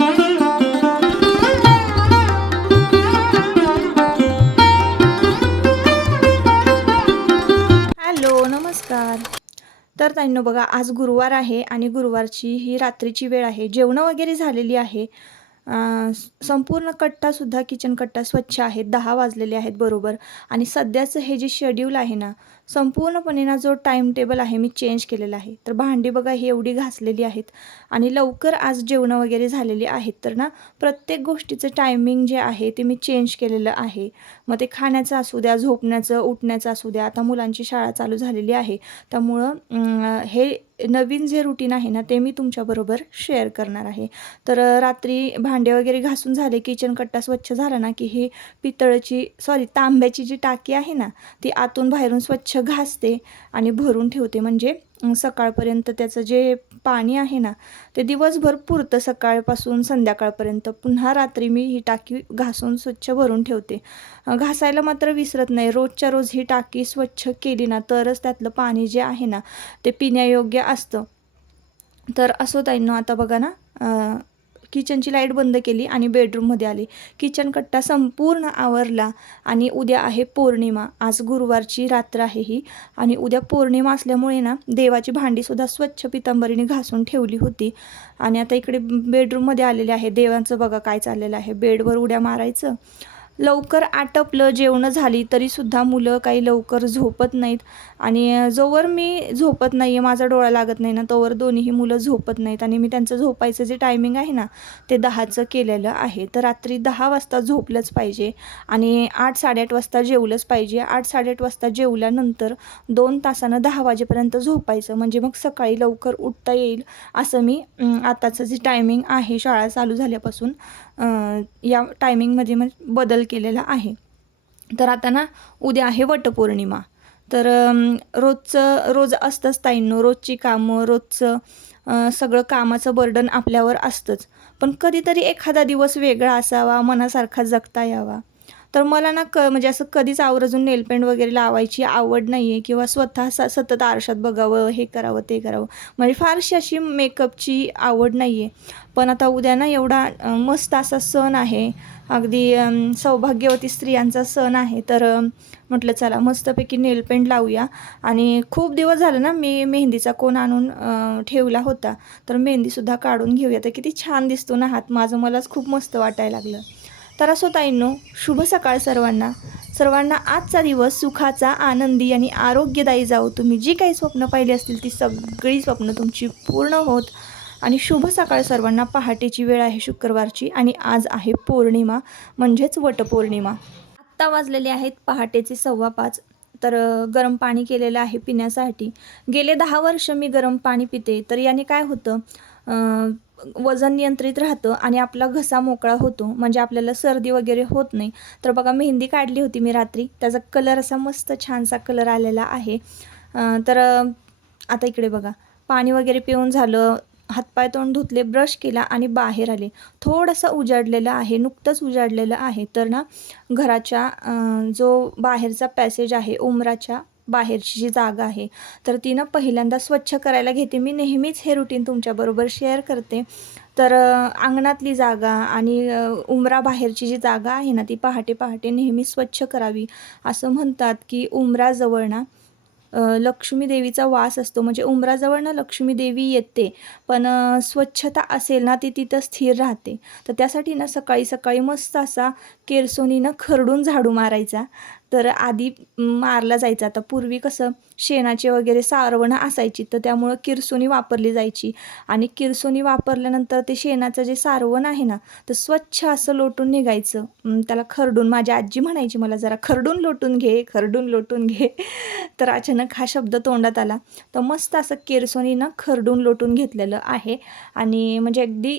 Hello नमस्कार. तर ताईंनो बघा आज गुरुवार आहे आणि गुरुवारची ही रात्रीची वेळ आहे. जेवणं वगैरे झालेली आहे. संपूर्ण कट्टासुद्धा किचन कट्टा स्वच्छ आहेत. दहा वाजलेले आहेत बरोबर. आणि सध्याचं हे जे शेड्यूल आहे ना संपूर्णपणे ना जो टाईम टेबल आहे मी चेंज केलेला आहे. तर भांडी बघा ही एवढी घासलेली आहेत आणि लवकर आज जेवणं वगैरे झालेली आहेत. तर ना प्रत्येक गोष्टीचं टायमिंग जे आहे ते मी चेंज केलेलं आहे. मग ते खाण्याचं असू द्या झोपण्याचं उठण्याचं असू द्या. आता मुलांची शाळा चालू झालेली आहे. त्यामुळं हे नवीन जे रुटीन आहे ना ते मी तुमच्याबरोबर शेअर करणार आहे. तर रात्री भांडे वगैरे घासून झाले किचन कट्टा स्वच्छ झाला ना की ही पितळची सॉरी तांब्याची जी टाकी आहे ना ती आतून बाहेरून स्वच्छ घासते आणि भरून ठेवते. म्हणजे सकाळपर्यंत त्याचं जे पाणी आहे ना ते दिवसभर पुरतं सकाळपासून संध्याकाळपर्यंत. पुन्हा रात्री मी ही टाकी घासून स्वच्छ भरून ठेवते. घासायला मात्र विसरत नाही. रोजच्या रोज ही टाकी स्वच्छ केली ना तरच त्यातलं पाणी जे आहे ना ते पिण्यायोग्य असतं. तर असो ताईंनो आता बघा ना किचनची लाइट बंद केली आणि बेडरूममध्ये आली. किचन कट्टा संपूर्ण आवरला आणि उद्या आहे पौर्णिमा. आज गुरुवारची रात्र आहे ही. आणि उद्या पौर्णिमा असल्यामुळे ना देवाची भांडीसुद्धा स्वच्छ पितांबरीने घासून ठेवली होती. आणि आता इकडे बेडरूममध्ये आलेले आहे. देवांचं बघा काय चाललेलं आहे. बेडवर उड्या मारायचं. लवकर आटपलं जेवणं झाली तरीसुद्धा मुलं काही लवकर झोपत नाहीत. आणि जोवर मी झोपत नाही आहे माझा डोळा लागत नाही ना तोवर दोन्हीही मुलं झोपत नाहीत. आणि मी त्यांचं झोपायचं जे टायमिंग आहे ना ते दहाचं केलेलं आहे. तर रात्री दहा वाजता झोपलंच पाहिजे आणि आठ साडेआठ वाजता जेवलंच पाहिजे. आठ साडेआठ वाजता जेवल्यानंतर दोन तासानं दहा वाजेपर्यंत झोपायचं. म्हणजे मग सकाळी लवकर उठता येईल असं मी आताचं जे टायमिंग आहे शाळा चालू झाल्यापासून या टायमिंगमध्ये मग बदल केलेला आहे. तर आता ना उद्या आहे वटपौर्णिमा. तर रोजचं रोज असतंच ताईंनो रोजची कामं रोजचं सगळं कामाचं बर्डन आपल्यावर असतंच. पण कधीतरी एखादा दिवस वेगळा असावा मनासारखा जगता यावा. तर मला ना क म्हणजे असं कधीच आवर्जून नेलपेंट वगैरे लावायची आवड नाही आहे किंवा स्वतः स सतत आरशात बघावं हे करावं ते करावं. म्हणजे फारशी अशी मेकअपची आवड नाही आहे पण आता उद्या ना एवढा मस्त असा सण आहे. अगदी सौभाग्यवती स्त्रियांचा सण आहे. तर म्हटलं चला मस्तपैकी नेलपेंट लावूया. आणि खूप दिवस झालं ना मी मेहंदीचा कोण आणून ठेवला होता. तर मेहंदीसुद्धा काढून घेऊया. तर किती छान दिसतो ना हात. माझं मलाच खूप मस्त वाटायला लागलं. तर असो ताईंनो शुभ सकाळ सर्वांना. सर्वांना आजचा दिवस सुखाचा आनंदी आणि आरोग्यदायी जाऊ तुम्ही जी काही स्वप्न पाहिली असतील ती सगळी स्वप्न तुमची पूर्ण होत. आणि शुभ सकाळ सर्वांना पहाटेची वेळ आहे शुक्रवारची आणि आज आहे पौर्णिमा म्हणजेच वटपौर्णिमा. आत्ता वाजलेले आहेत पहाटेचे सव्वा पाच. तर गरम पाणी केलेलं आहे पिण्यासाठी. गेले दहा वर्ष मी गरम पाणी पिते. तर याने काय होतं वजन नियंत्रित राहतं आणि आपला घसा मोकळा होतो म्हणजे आपल्याला सर्दी वगैरे होत नाही. तर बघा मेहंदी काढली होती मी रात्री. त्याचा कलर असा मस्त छानसा कलर आलेला आहे. तर आता इकडे बघा. पाणी वगैरे पिऊन झालं हातपाय तोंड धुतले ब्रश केला आणि बाहेर आले. थोडंसं उजाडलेलं आहे नुकतंच उजाडलेलं आहे. तर ना घराच्या जो बाहेरचा पॅसेज आहे उमराच्या बाहेरची जी जागा आहे तर ती ना पहिल्यांदा स्वच्छ करायला घेते. मी नेहमीच हे रुटीन तुमच्याबरोबर शेअर करते. तर अंगणातली जागा आणि अं, उमरा बाहेरची जी जागा आहे ना ती पहाटे पहाटे नेहमी स्वच्छ करावी. असं म्हणतात की उमराजवळ ना लक्ष्मी देवीचा वास असतो. म्हणजे उंबराजवळ ना लक्ष्मी देवी येते पण स्वच्छता असेल ना ती तिथं स्थिर राहते. तर त्यासाठी ना सकाळी सकाळी मस्त असा केरसोनीनं खरडून झाडू मारायचा. तर आधी मारला जायचा. आता पूर्वी कसं शेणाचे वगैरे सारवणं असायची तर त्यामुळं किरसोनी वापरली जायची. आणि किरसोनी वापरल्यानंतर ते शेणाचं जे सारवण आहे ना तर स्वच्छ असं लोटून निघायचं. त्याला खरडून माझी आजी म्हणायची मला जरा खरडून लोटून घे खरडून लोटून घे. तर अचानक हा शब्द तोंडात आला. तर मस्त असं किरसोनीनं खरडून लोटून घेतलेलं आहे. आणि म्हणजे अगदी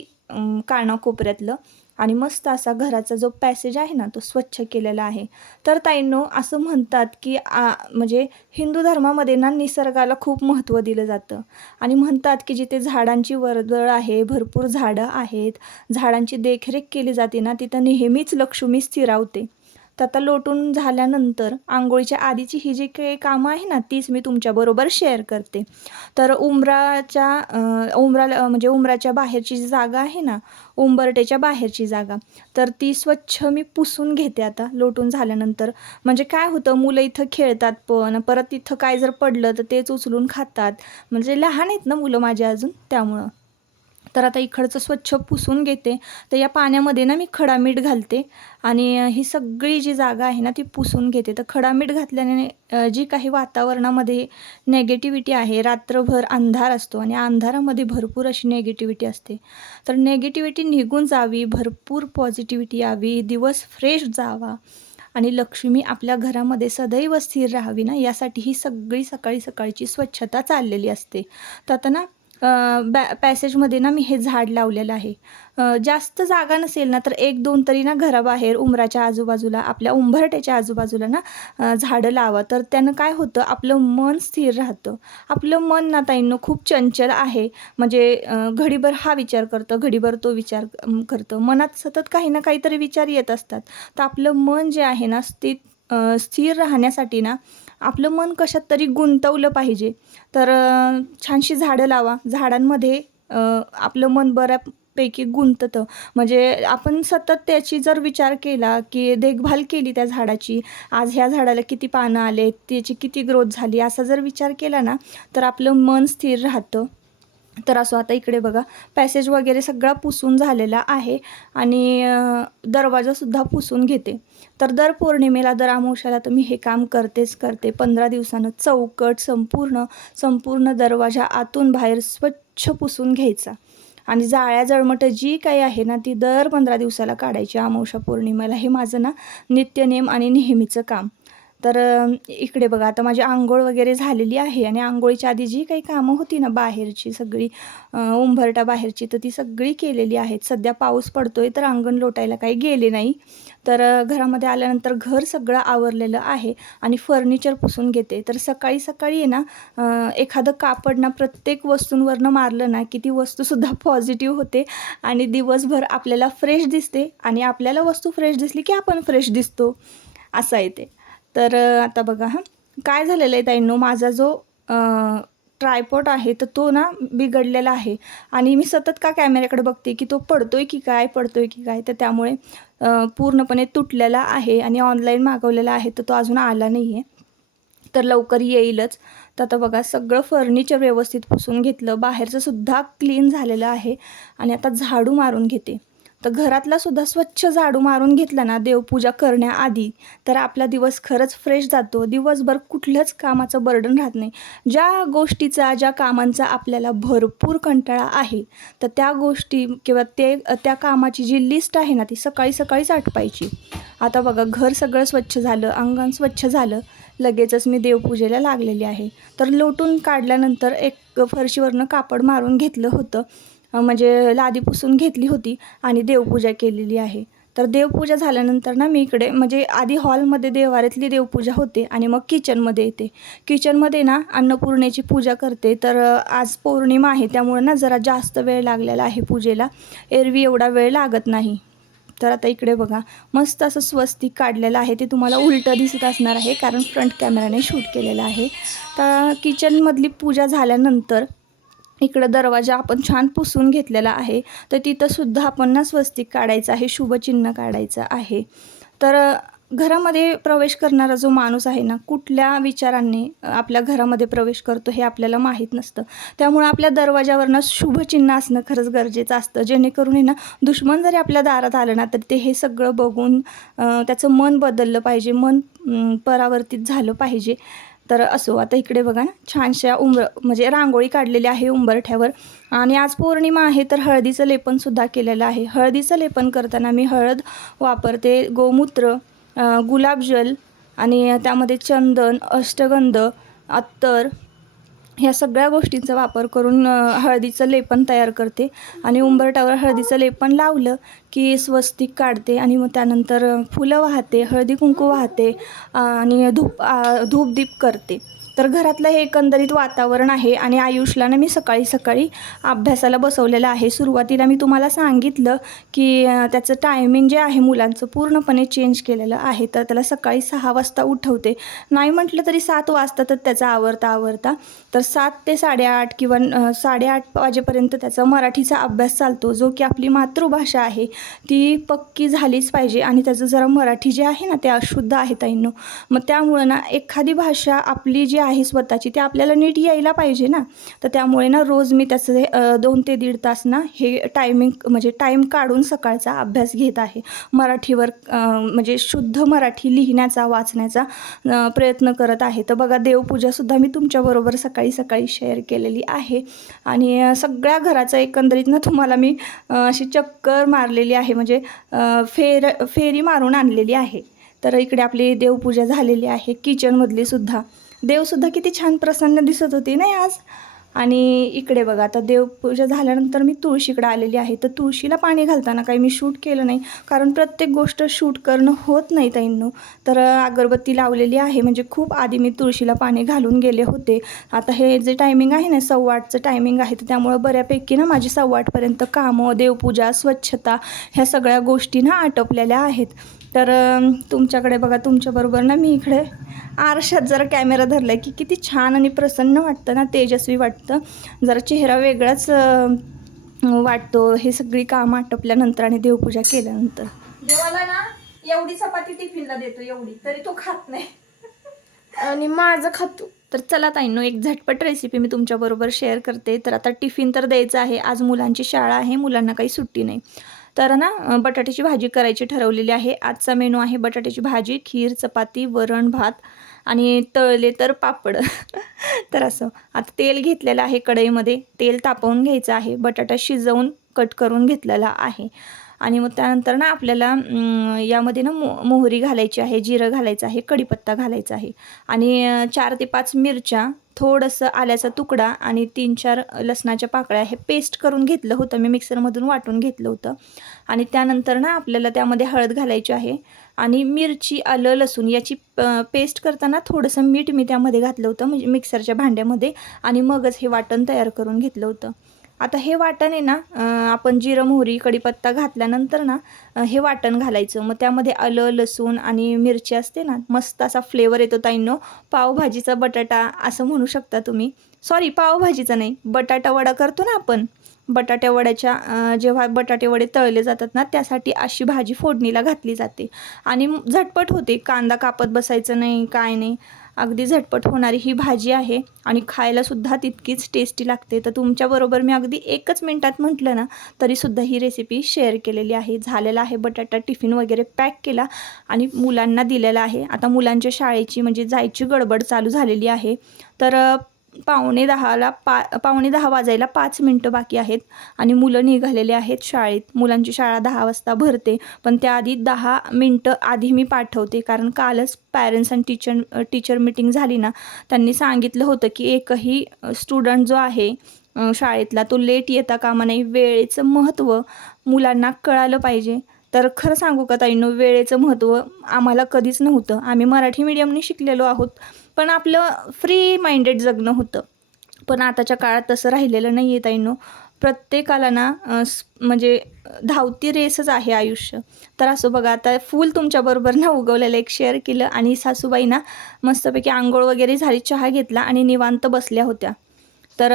कानाकोपऱ्यातलं आणि मस्त असा घराचा जो पॅसेज आहे ना तो स्वच्छ केलेला आहे. तर ताईंनो असं म्हणतात की आ म्हणजे हिंदू धर्मामध्ये ना निसर्गाला खूप महत्त्व दिलं जातं. आणि म्हणतात की जिथे झाडांची वर्दळ आहे भरपूर झाडं आहेत झाडांची देखरेख केली जाते ना तिथं नेहमीच लक्ष्मी स्थिरावते. तर आता लोटून झाल्यानंतर आंघोळीच्या आधीची ही जी काही कामं आहे ना तीच मी तुमच्याबरोबर शेअर करते. तर उंबराच्या अं, उंबराला म्हणजे उंबराच्या बाहेरची जी जागा आहे ना उंबरटेच्या बाहेरची जागा तर ती स्वच्छ मी पुसून घेते आता लोटून झाल्यानंतर. म्हणजे काय होतं मुलं इथं खेळतात पण परत इथं काय जर पडलं तर तेच उचलून खातात. म्हणजे लहान आहेत ना मुलं माझी अजून त्यामुळं. तर आता इकडचं स्वच्छ पुसून घेते. तर या पाण्यामध्ये ना मी खडा मीठ घालते. आणि ही सगळी जी जागा आहे ना ती पुसून घेते. तर खडा मीठ घातल्याने जी काही वातावरणामध्ये नेगेटिव्हिटी आहे रात्रभर अंधार असतो आणि अंधारामध्ये भरपूर अशी नेगेटिव्हिटी असते. तर नेगेटिव्हिटी निघून जावी भरपूर पॉझिटिव्हिटी यावी दिवस फ्रेश जावा आणि लक्ष्मी आपल्या घरामध्ये सदैव स्थिर राहावी ना यासाठी ही सगळी सकाळी सकाळची स्वच्छता चाललेली असते. तर आता ना बॅ पॅसेजमध्ये ना मी हे झाड लावलेलं आहे. जास्त जागा नसेल ना तर एक दोन तरी ना घराबाहेर उंबराच्या आजूबाजूला आपल्या उंबरट्याच्या आजूबाजूला ना झाडं लावा. तर त्यानं काय होतं आपलं मन स्थिर राहतं. आपलं मन ना ताईंनो खूप चंचल आहे. म्हणजे घडीभर हा विचार करतं घडीभर तो विचार करतं. मनात सतत काही ना काहीतरी विचार येत असतात. तर आपलं मन जे आहे ना स्थित स्थिर राहण्यासाठी ना आपलं मन कशात तरी गुंतवलं पाहिजे. तर छानशी झाडं लावा. झाडांमध्ये आपलं मन बऱ्यापैकी गुंततं. म्हणजे आपण सतत त्याची जर विचार केला की देखभाल केली त्या झाडाची आज ह्या झाडाला किती पानं आले त्याची किती ग्रोथ झाली असा जर विचार केला ना तर आपलं मन स्थिर राहतं. तर असं आता इकडे बघा पॅसेज वगैरे सगळा पुसून झालेला आहे आणि दरवाजासुद्धा पुसून घेते. तर दर पौर्णिमेला दर अमावस्याला तर मी हे काम करतेच करते. पंधरा दिवसानं चौकट संपूर्ण संपूर्ण दरवाजा आतून बाहेर स्वच्छ पुसून घ्यायचा. आणि जाळ्या जळमटं जी काही आहे ना ती दर पंधरा दिवसाला काढायची अमावस्या पौर्णिमेला. हे माझं ना नित्यनेम आणि नेहमीचं काम. तर इकडे बघा आता माझी आंघोळ वगैरे झालेली आहे आणि आंघोळीच्या आधी जी काही कामं होती ना बाहेरची सगळी उंभरटा उंबरटा बाहेरची तर ती सगळी केलेली आहेत. सध्या पाऊस पडतोय तर अंगण लोटायला काही गेले नाही. तर घरामध्ये आल्यानंतर घर सगळं आवरलेलं आहे आणि फर्निचर पुसून घेते. तर सकाळी सकाळी आहे ना एखादं कापड ना प्रत्येक वस्तूंवरनं मारलं ना की ती वस्तूसुद्धा पॉझिटिव्ह होते आणि दिवसभर आपल्याला फ्रेश दिसते आणि आपल्याला वस्तू फ्रेश दिसली की आपण फ्रेश दिसतो. असं आहे ते. तर आता बघा हां. काय झालेलं आहे ताईंनो माझा जो ट्रायपॉट आहे तर तो ना बिघडलेला आहे. आणि मी सतत का कॅमेऱ्याकडे बघते की तो पडतोय की काय पडतोय की काय तर त्यामुळे पूर्णपणे तुटलेला आहे आणि ऑनलाईन मागवलेला आहे तर तो अजून आला नाही आहे तर लवकर येईलच. तर आता बघा सगळं फर्निचर व्यवस्थित पुसून घेतलं. बाहेरचं सुद्धा क्लीन झालेलं आहे. आणि आता झाडू मारून घेते. तर घरातला सुद्धा स्वच्छ झाडू मारून घेतला ना देवपूजा करण्याआधी तर आपला दिवस खरंच फ्रेश जातो. दिवसभर कुठलंच कामाचं बर्डन राहत नाही. ज्या गोष्टीचा ज्या कामांचा आपल्याला भरपूर कंटाळा आहे तर त्या गोष्टी किंवा ते त्या कामाची जी लिस्ट आहे ना ती सकाळी सकाळीच आटपायची. आता बघा घर सगळं स्वच्छ झालं अंगण स्वच्छ झालं लगेचच मी देवपूजेला लागलेली आहे. तर लोटून काढल्यानंतर एक फरशीवरनं कापड मारून घेतलं होतं. म्हणजे लादी पुसून घेतली होती आणि देवपूजा केलेली आहे. तर देवपूजा झाल्यानंतर ना मी इकडे म्हणजे आधी हॉलमध्ये देवाऱ्यातली देवपूजा होते आणि मग किचनमध्ये येते. किचनमध्ये ना अन्नपूर्णेची पूजा करते. तर आज पौर्णिमा आहे त्यामुळे ना जरा जास्त वेळ लागलेला आहे पूजेला. एरवी एवढा वेळ लागत नाही. तर आता इकडे बघा मस्त असं स्वस्तिक काढलेलं आहे. ते तुम्हाला उलटं दिसत असणार आहे कारण फ्रंट कॅमेराने शूट केलेलं आहे. तर किचनमधली पूजा झाल्यानंतर इकडं दरवाजा आपण छान पुसून घेतलेला आहे. तर तिथंसुद्धा आपण ना स्वस्तिक काढायचं आहे शुभचिन्ह काढायचं आहे. तर घरामध्ये प्रवेश करणारा जो माणूस आहे ना कुठल्या विचारांनी आपल्या घरामध्ये प्रवेश करतो हे आपल्याला माहीत नसतं. त्यामुळे आपल्या दरवाजावरनं शुभचिन्ह असणं खरंच गरजेचं असतं. जेणेकरून हे ना दुश्मन जरी आपल्या दारात आलं ना तर ते हे सगळं बघून त्याचं मन बदललं पाहिजे. मन परावर्तित झालं पाहिजे. तर असो आता इकडे बघा ना छानशा उंबर म्हणजे रांगोळी काढलेली आहे उंबरठ्यावर. आणि आज पौर्णिमा आहे तर हळदीचं लेपनसुद्धा केलेलं आहे. हळदीचं लेपन करताना मी हळद वापरते गोमूत्र गुलाबजल आणि त्यामध्ये चंदन अष्टगंध अत्तर ह्या सगळ्या गोष्टींचा वापर करून हळदीचं लेपन तयार करते. आणि उंबरठावर हळदीचं लेपन लावलं की स्वस्तिक काढते आणि मग त्यानंतर फुलं वाहते हळदी कुंकू वाहते आणि धूप धूपदीप करते. तर घरातलं हे एकंदरीत वातावरण आहे आणि आयुषला ना मी सकाळी सकाळी अभ्यासाला बसवलेलं आहे. सुरुवातीला मी तुम्हाला सांगितलं की त्याचं टायमिंग जे आहे मुलांचं पूर्णपणे चेंज केलेलं आहे. तर त्याला सकाळी सहा वाजता उठवते. नाही म्हटलं तरी सात वाजता तर त्याचा आवरता आवरता तर सात ते साडेआठ किंवा साडेआठ वाजेपर्यंत त्याचा मराठीचा अभ्यास चालतो. जो की आपली मातृभाषा आहे ती पक्की झालीच पाहिजे. आणि त्याचं जरा मराठी जे आहे ना ते अशुद्ध आहे ताईंनो. मग त्यामुळं ना एखादी भाषा आपली जी आहे स्वतःची ती आपल्याला नीट यायला पाहिजे ना. तर त्यामुळे ना रोज मी त्याचं दोन ते दीड तास ना हे टायमिंग म्हणजे टाईम काढून सकाळचा अभ्यास घेत आहे. मराठीवर म्हणजे शुद्ध मराठी लिहिण्याचा वाचण्याचा प्रयत्न करत आहे. तर बघा देवपूजासुद्धा मी तुमच्याबरोबर सकाळी सकाळी शेअर केलेली आहे. आणि सगळ्या घराचं एकंदरीत ना तुम्हाला मी अशी चक्कर मारलेली आहे. म्हणजे फेर फेरी मारून आणलेली आहे. तर इकडे आपली देवपूजा झालेली आहे किचनमधली सुद्धा. देवसुद्धा किती छान प्रसन्न दिसत होती नाही आज. आणि इकडे बघा आता देवपूजा झाल्यानंतर मी तुळशीकडे आलेली आहे. तर तुळशीला पाणी घालताना काही मी शूट केलं नाही. कारण प्रत्येक गोष्ट शूट करणं होत नाही ताईंनो. तर अगरबत्ती लावलेली आहे. म्हणजे खूप आधी मी तुळशीला पाणी घालून गेले होते. आता हे जे टायमिंग आहे ना सव्वाटचं टायमिंग आहे तर त्यामुळं बऱ्यापैकी ना माझी सव्वाटपर्यंत कामं देवपूजा स्वच्छता ह्या सगळ्या गोष्टी ना आटोपलेल्या आहेत. तर तुमच्याकडे बघा तुमच्याबरोबर ना मी इकडे आरशात जरा कॅमेरा धरला आहे की किती छान आणि प्रसन्न वाटतं ना तेजस्वी वाटतं. जरा चेहरा वेगळाच वाटतो. हे सगळी कामं आटोपल्यानंतर आणि देवपूजा केल्यानंतर. देवाला ना एवढी चपाती टिफिनला देतो एवढी तरी तो खात नाही. आणि माझं खातो. तर चला ताईंनो एक झटपट रेसिपी मी तुमच्याबरोबर शेअर करते. तर आता टिफिन तर द्यायचं आहे. आज मुलांची शाळा आहे मुलांना काही सुट्टी नाही. तर ना बटाट्याची भाजी करायची ठरवलेली आहे. आजचा मेनू आहे बटाट्याची भाजी खीर चपाती वरण भात आणि तळले तर पापड. तर असं. आता तेल घेतलेलं आहे कढईमध्ये. तेल तापवून घ्यायचं आहे. बटाटा शिजवून कट करून घेतलेला आहे. आणि मग त्यानंतर ना आपल्याला यामध्ये ना मो मोहरी घालायची आहे जिरं घालायचं आहे कढीपत्ता घालायचा आहे. आणि चार ते पाच मिरच्या थोडंसं आल्याचा तुकडा आणि तीन चार लसणाच्या पाकळ्या हे पेस्ट करून घेतलं होतं. मी मिक्सरमधून वाटून घेतलं होतं. आणि त्यानंतर ना आपल्याला त्यामध्ये हळद घालायची आहे आणि मिरची आलं लसूण याची पेस्ट करताना थोडंसं मीठ मी त्यामध्ये घातलं होतं म्हणजे मिक्सरच्या भांड्यामध्ये. आणि मगच हे वाटण तयार करून घेतलं होतं. आता हे वाटण आहे ना आपण जिरं मोहरी कढीपत्ता घातल्यानंतर ना हे वाटण घालायचं. मग त्यामध्ये आलं लसूण आणि मिरची असते ना मस्त असा फ्लेवर येतो ताईंनो. पावभाजीचा बटाटा असं म्हणू शकता तुम्ही. सॉरी पावभाजीचा नाही बटाटा वडा करतो ना आपण. बटाट्या वड्याच्या जेव्हा बटाटे वडे तळले जातात ना त्यासाठी अशी भाजी फोडणीला घातली जाते. आणि झटपट होते कांदा कापत बसायचं नाही काय नाही. अगदी झटपट होणारी ही भाजी आहे आणि खायलासुद्धा तितकीच टेस्टी लागते. तर तुमच्याबरोबर मी अगदी एकच मिनटात म्हटलं ना तरीसुद्धा ही रेसिपी शेअर केलेली आहे. झालेला आहे बटाटा टिफिन वगैरे पॅक केला आणि मुलांना दिलेला आहे. आता मुलांच्या शाळेची म्हणजे जायची गडबड चालू झालेली आहे. तर पावणे दहाला पा पावणे दहा वाजायला पाच मिनटं बाकी आहेत आणि मुलं निघालेले आहेत शाळेत. मुलांची शाळा दहा वाजता भरते पण त्याआधी दहा मिनटं आधी मी पाठवते. कारण कालच पॅरेंट्स आणि टीचर टीचर मिटिंग झाली ना त्यांनी सांगितलं होतं की एकही स्टुडंट जो आहे शाळेतला तो लेट येता कामा नाही. वेळेचं महत्त्व मुलांना कळालं पाहिजे. तर खरं सांगू का ताईंनो वेळेचं महत्त्व आम्हाला कधीच नव्हतं. आम्ही मराठी मीडियमने शिकलेलो आहोत. पण आपलं फ्री माइंडेड जगणं होतं. पण आताच्या काळात तसं राहिलेलं नाही आहे ताईंनो. प्रत्येकाला ना म्हणजे धावती रेसच आहे आयुष्य. तर असं बघा आता फूल तुमच्याबरोबर ना उगवलेलं एक शेअर केलं आणि सासूबाई ना मस्तपैकी आंघोळ वगैरे झाली चहा घेतला आणि निवांत बसल्या होत्या. तर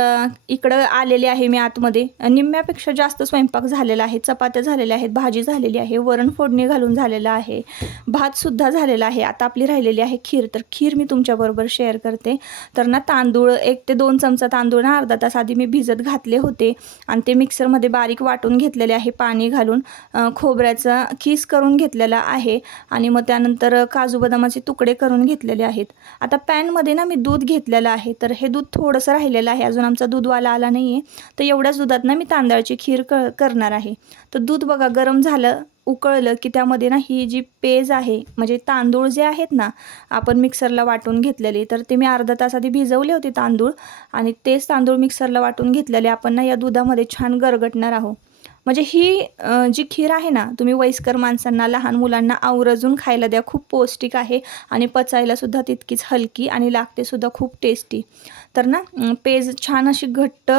इकडं आलेले आहे मी आतमध्ये. निम्म्यापेक्षा जास्त स्वयंपाक झालेला आहे चपात्या झालेल्या आहेत भाजी झालेली आहे वरण फोडणी घालून झालेलं आहे भातसुद्धा झालेला आहे. आता आपली राहिलेली आहे खीर तर खीर मी तुमच्याबरोबर शेअर करते. तर ना तांदूळ एक ते दोन चमचा तांदूळ ना अर्धा तास आधी मी भिजत घातले होते आणि ते मिक्सरमध्ये बारीक वाटून घेतलेले आहे पाणी घालून. खोबऱ्याचं खोबऱ्याचा खीस करून घेतलेला आहे आणि मग त्यानंतर काजू बदामाचे तुकडे करून घेतलेले आहेत. आता पॅनमध्ये ना मी दूध घेतलेलं आहे. तर हे दूध थोडंसं राहिलेलं आहे. अजून आमचा दूधवाला आला नाही आहे तर एवढ्याच दुधात ना मी तांदळाची खीर क करणार आहे. तर दूध बघा गरम झालं उकळलं की त्यामध्ये ना ही जी पेज आहे म्हणजे तांदूळ जे आहेत ना आपण मिक्सरला वाटून घेतलेले तर ते मी अर्धा तास आधी भिजवले होते तांदूळ आणि तेच तांदूळ मिक्सरला वाटून घेतलेले आपण ना या दुधामध्ये छान गरगटणार आहोत. म्हणजे ही जी खीर आहे ना तुम्ही वयस्कर माणसांना लहान मुलांना आवर्जून खायला द्या. खूप पौष्टिक आहे आणि पचायलासुद्धा तितकीच हलकी आणि लागतेसुद्धा खूप टेस्टी तर ना पेज छान अशी घट्ट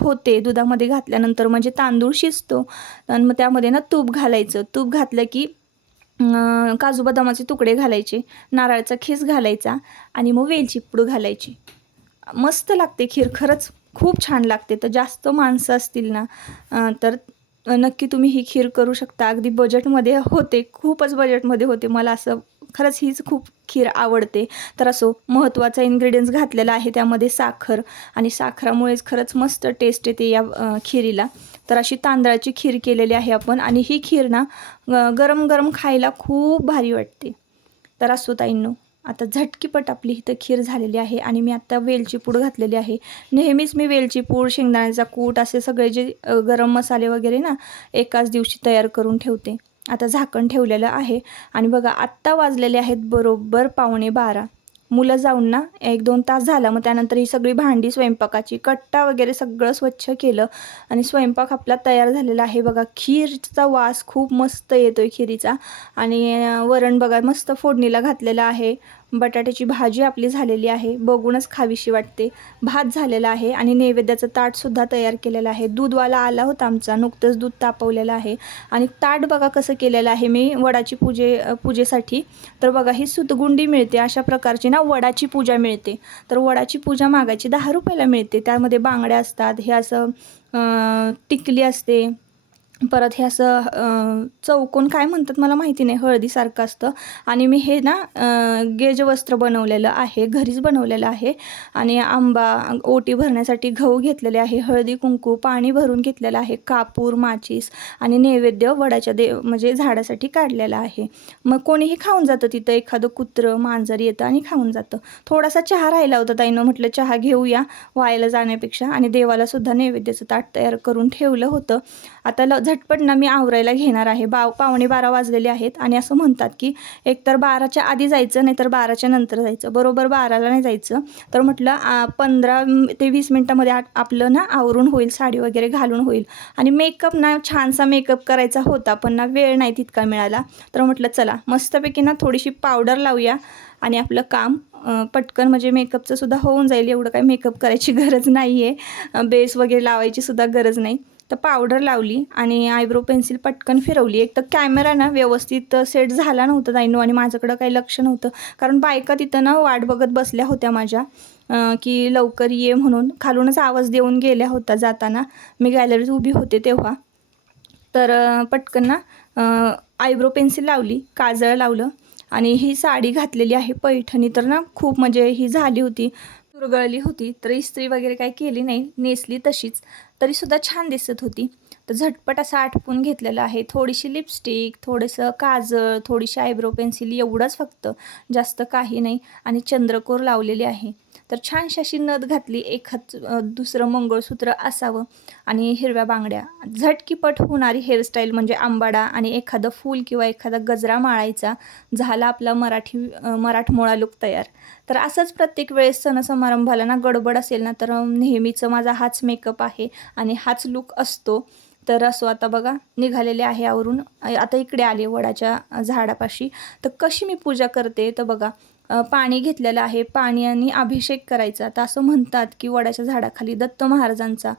होते. दुधामध्ये घातल्यानंतर म्हणजे तांदूळ शिजतो. आणि मग त्यामध्ये ना तूप घालायचं. तूप घातलं की काजू बदामाचे तुकडे घालायचे नारळाचा खीस घालायचा आणि मग वेलची पूड घालायची. मस्त लागते खीर. खरंच खूप छान लागते. तर जास्त माणसं असतील ना तर नक्की तुम्ही ही खीर करू शकता. अगदी बजेटमध्ये होते खूपच बजेटमध्ये होते. मला असं खरंच हीच खूप खीर आवडते. तर असो महत्त्वाचा इन्ग्रेडियंट्स घातलेला आहे. त्यामध्ये साखर आणि साखरामुळेच खरंच मस्त टेस्ट येते या खिरीला. तर अशी तांदळाची खीर केलेली आहे आपण आणि ही खीर ना गरम गरम खायला खूप भारी वाटते. तर असो ताईंनो. आता झटकीपट आपली इथं खीर झालेली आहे आणि मी आत्ता वेलची पूड घातलेली आहे. नेहमीच मी वेलची पूड शेंगदाण्याचा कूट असे सगळे जे गरम मसाले वगैरे ना एकाच दिवशी तयार करून ठेवते. आता झाकण ठेवलेलं आहे आणि बघा आत्ता वाजलेले आहेत बरोबर पावणे बारा. मुलं जाऊन ना एक दोन तास झाला मग त्यानंतर ही सगळी भांडी स्वयंपाकाची कट्टा वगैरे सगळं स्वच्छ केलं आणि स्वयंपाक आपला तयार झालेला आहे. बघा खीरचा वास खूप मस्त येतोय खिरीचा आणि वरण बघा मस्त फोडणीला घातलेलं आहे. बटाट्याची भाजी आपली झालेली आहे बघूनच खावीशी वाटते. भात झालेला आहे आणि नैवेद्याचं ताटसुद्धा तयार केलेलं आहे. दूधवाला आला होता आमचा नुकतंच दूध तापवलेलं आहे. आणि ताट बघा कसं केलेलं आहे मी वडाची पूजे पूजेसाठी. तर बघा ही सुतगुंडी मिळते अशा प्रकारची ना वडाची पूजा मिळते. तर वडाची पूजा मागायची दहा रुपयाला मिळते. त्यामध्ये बांगड्या असतात हे असं टिकली असते परत हे असं चौकोन काय म्हणतात मला माहिती नाही हळदीसारखं असतं. आणि मी हे ना गेज वस्त्र बनवलेलं आहे घरीच बनवलेलं आहे. आणि आंबा ओटी भरण्यासाठी गहू घेतलेले आहे हळदी कुंकू पाणी भरून घेतलेलं आहे कापूर माचीस आणि नैवेद्य वडाच्या दे म्हणजे झाडासाठी काढलेलं आहे. मग कोणीही खाऊन जातं तिथं एखादं कुत्रं मांजर येतं आणि खाऊन जातं. थोडासा चहा राहिला होता ताईनं म्हटलं चहा घेऊया वायाला जाण्यापेक्षा. आणि देवालासुद्धा नैवेद्याचं ताट तयार करून ठेवलं होतं. आता ल झटपट ना मी आवरायला घेणार आहे. बा पावणे बारा वाजलेले आहेत आणि असं म्हणतात की एकतर बाराच्या आधी जायचं नाहीतर बाराच्या नंतर जायचं. बरोबर बाराला नाही जायचं. तर म्हटलं पंधरा ते वीस मिनटामध्ये आ- आपलं ना आवरून होईल साडी वगैरे घालून होईल. आणि मेकअप ना छानसा मेकअप करायचा होता पण ना वेळ नाही तितका मिळाला. तर म्हटलं चला मस्तपैकी ना थोडीशी पावडर लावूया आणि आपलं काम पटकन म्हणजे मेकअपचं सुद्धा होऊन जाईल. एवढं काही मेकअप करायची गरज नाही आहे बेस वगैरे लावायची सुद्धा गरज नाही. तर पावडर लावली आणि आयब्रो पेन्सिल पटकन फिरवली. एक तर कॅमेरा ना व्यवस्थित सेट झाला नव्हता ताईनो आणि माझ्याकडं काही लक्ष नव्हतं. कारण बायका तिथं ना वाट बघत बसल्या होत्या माझ्या की लवकर ये म्हणून. खालूनच आवाज देऊन गेल्या होता जाताना. मी गॅलरीत उभी होते तेव्हा. तर पटकन ना आयब्रो पेन्सिल लावली काजळ लावलं आणि ही साडी घातलेली आहे पैठणी. तर ना खूप म्हणजे ही झाली होती. चुरगळली होती तर इस्त्री वगैरे काही केली नाही नेसली तशीच. तरीसुद्धा छान दिसत होती. तर झटपट असं आटपून घेतलेलं आहे. थोडीशी लिपस्टिक थोडंसं काजळ थोडीशी आयब्रो पेन्सिल एवढंच फक्त. जास्त काही नाही. आणि चंद्रकोर लावलेली आहे. तर छानशी अशी नथ घातली एक अं, दुसरं मंगळसूत्र असावं आणि हिरव्या बांगड्या. झटकीपट होणारी हेअरस्टाईल म्हणजे आंबाडा आणि एखादं फूल किंवा एखादा गजरा माळायचा झाला आपला मराठी मराठमोळा लुक तयार. तर असंच प्रत्येक वेळेस सण समारंभाला ना गडबड असेल ना तर नेहमीचं माझा हाच मेकअप आहे आणि हाच लुक असतो. तर असो आता बघा निघालेले आहे आवरून. आता इकडे आले वडाच्या झाडापाशी. तर कशी मी पूजा करते तर बघा पाणी घेतलेलं आहे. पाणी आणि अभिषेक करायचा. तर असं म्हणतात की वडाच्या झाडाखाली दत्त महाराजांचा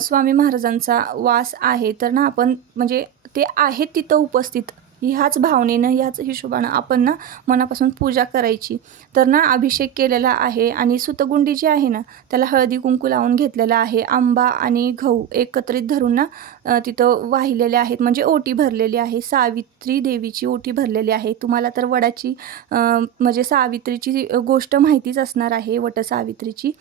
स्वामी महाराजांचा वास आहे. तर ना आपण म्हणजे ते आहेत तिथं उपस्थित. ह्याच भावनेनं ह्याच हिशोबानं आपण ना मनापासून पूजा करायची. तर ना अभिषेक केलेला आहे आणि सुतगुंडी जी आहे ना त्याला हळदी कुंकू लावून घेतलेला आहे. आंबा आणि गहू एकत्रित धरून ना तिथं वाहिलेले आहेत. म्हणजे ओटी भरलेली आहे. सावित्री देवीची ओटी भरलेली आहे. तुम्हाला तर वडाची म्हणजे सावित्रीची गोष्ट माहितीच असणार आहे वटसावित्रीची.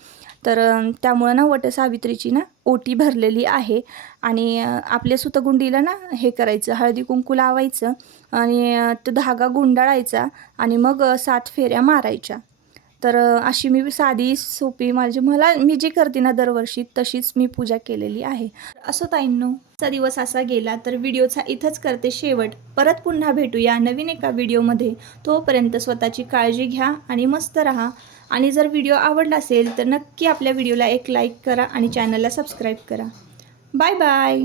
तर त्यामुळं ना वटसावित्रीची ना ओटी भरलेली आहे. आणि आपल्या सुतगुंडीला ना हे करायचं हळदी कुंकू लावायचं आणि तो धागा गुंडाळायचा आणि मग सात फेऱ्या मारायच्या. तर अशी मी साधी सोपी माझी मला मी जी करते ना दरवर्षी तशीच मी पूजा केलेली आहे. असं ताईंनो चा दिवस असा गेला तर व्हिडिओचा इथंच करते शेवट. परत पुन्हा भेटूया नवीन एका व्हिडिओमध्ये. तोपर्यंत स्वतःची काळजी घ्या आणि मस्त राहा. आणि जर व्हिडिओ आवडला असेल तर नक्की आपल्या व्हिडिओला एक लाईक करा आणि चॅनलला सबस्क्राईब करा. Bye bye